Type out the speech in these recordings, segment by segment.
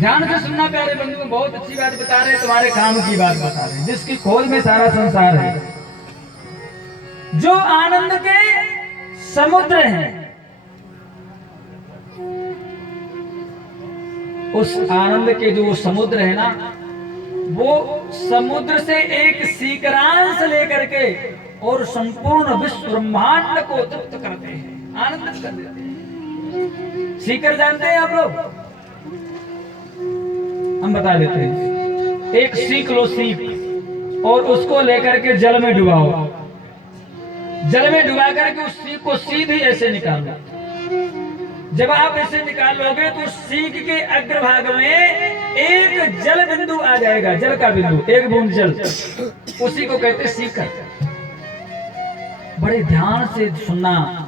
ध्यान से सुनना प्यारे बंधु, बहुत अच्छी बात बता रहे, तुम्हारे काम की बात बता रहे, जिसकी खोज में सारा संसार है। जो आनंद के समुद्र हैं, उस आनंद के जो समुद्र है ना, वो समुद्र से एक सीकरांश लेकर के और संपूर्ण विश्व ब्रह्मांड को तृप्त करते हैं, आनंदित कर देते हैं। सीकर जानते हैं आप लोग? हम बता देते हैं। एक सीख लो, सीख, और उसको लेकर के जल में डुबाओ। जल में डुबा करके उस सीख को सीधी ऐसे निकालो। जब आप ऐसे निकाल लोगे तो सीख के अग्रभाग में एक जल बिंदु आ जाएगा, जल का बिंदु, एक बूंद जल, उसी को कहते सीकर। बड़े ध्यान से सुनना।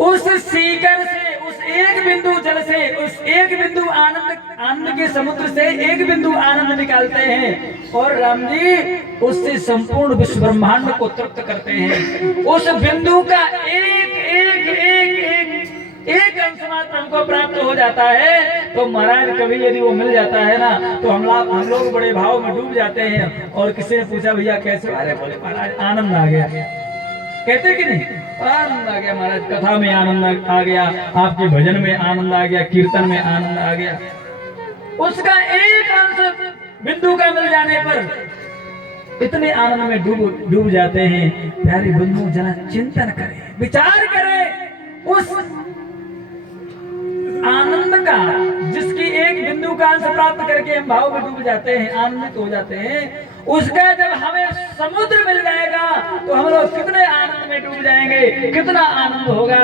उस सीकर से, उस एक बिंदु जल से, उस एक बिंदु आनंद के समुद्र से एक बिंदु आनंद निकालते हैं और राम जी उससे संपूर्ण विश्व ब्रह्मांड को तृप्त करते हैं। उस बिंदु का एक एक एक एक एक अंश मात्र हमको प्राप्त हो जाता है। तो महाराज कभी यदि वो मिल जाता है ना, तो हम लोग बड़े भाव में डूब जाते हैं। और किसी ने पूछा भैया कैसे? अरे बोले महाराज आनंद आ गया। कहते कि नहीं, आनंद आ गया महाराज, कथा में आनंद आ गया, आपके भजन में आनंद आ गया, कीर्तन में आनंद आ गया। उसका एक अंश बिंदु का मिल जाने पर इतने आनंद में डूब जाते हैं। प्यारे बंधु जरा चिंतन करें, विचार करें उस आनंद का, जिसकी एक बिंदु का अंश प्राप्त करके हम भाव में डूब जाते हैं, आनंदित हो जाते हैं। उसका जब हमें समुद्र मिल जाएगा तो हम लोग कितने आनंद में डूब जाएंगे, कितना आनंद होगा,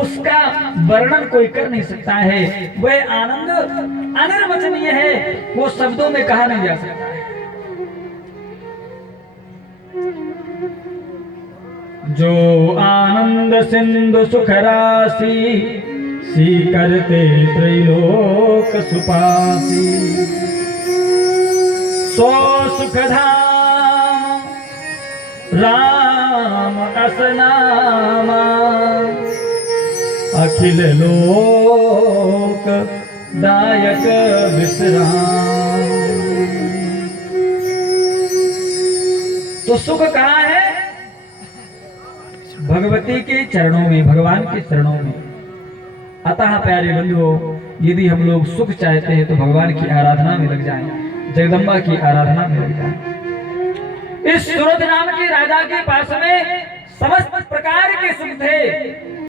उसका वर्णन कोई कर नहीं सकता है। वह आनंद अनिर्वचनीय है, वो शब्दों में कहा नहीं जा सकता है। जो आनंद सिंधु सुख राशि, करते त्रैलोक सुपासी, सो सुख धाम राम असनामा, अखिल लोक दायक विश्राम। तो सुख कहाँ है? भगवती के चरणों में, भगवान के चरणों में। अतः प्यारे बंधुओं, यदि हम लोग सुख चाहते हैं तो भगवान की आराधना में लग जाएं, जगदम्बा की आराधना में लग जाएं। इस सूरत नाम के राजा के पास में समस्त प्रकार के सुख थे।